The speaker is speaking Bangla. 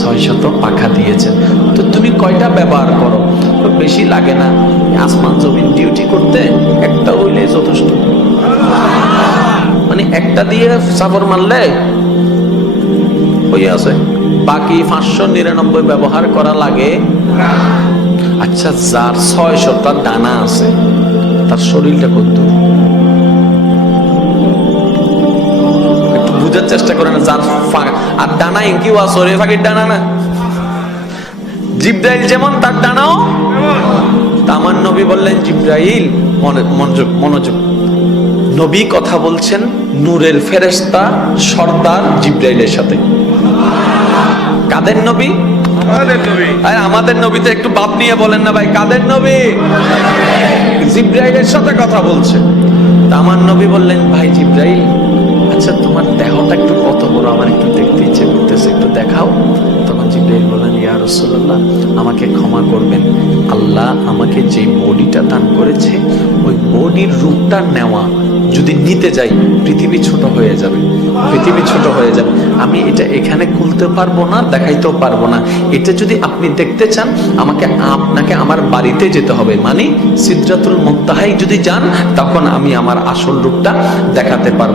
600 পাখা দিয়েছেন, তো তুমি কয়টা ব্যবহার করো? বেশি লাগে না, আসমান জমিন ডিউটি করতে একটা হইলে যথেষ্ট। মানে একটা দিয়ে চাপড় মারলে হয়ে আছে, বাকি 599 ব্যবহার করা লাগে। আচ্ছা, যার 600টা ডানা আছে তার শরীরটা কত? একটু বুঝার চেষ্টা করে না। যার আর ডানা কি ওয়াসরে ফাঁকির ডানা না, জিব্রাইল যেমন তার ডানাও। আমার নবী বললেন, জিব্রাইল মনোযোগ মনোযোগ, নবী কথা বলছেন নূরের ফেরেশতা সর্দার জিব্রাইলের সাথে। কাদের নবী? আমাদের নবী। তো একটু বাপ নিয়ে বলেন না ভাই, কাদের নবী? জিব্রাইলের সাথে কথা বলছে। আমার নবী বললেন, ভাই জিব্রাইল, আচ্ছা তোমার দেহটা একটু কত বড়, আমার একটু দেখতে ইচ্ছে করতেছে, একটু দেখাও। তখন জিব্রাইল বললেন, ইয়া রাসূলুল্লাহ, আমাকে ক্ষমা করবেন, আল্লাহ আমাকে যে বডিটা দান করেছে ওই বডির রূপটা নেওয়া যদি নিতে যাই পৃথিবী ছোট হয়ে যাবে, পৃথিবী ছোট হয়ে যাবে। আমি এটা এখানে খুলতে পারবো না, দেখাইতেও পারবো না। এটা যদি আপনি দেখতে চান আপনাকে আমার বাড়িতে যেতে হবে, মানে সিদরাতুল মুনতাহায় যদি যান তখন আমি আমার আসল রূপটা দেখাতে পারবো।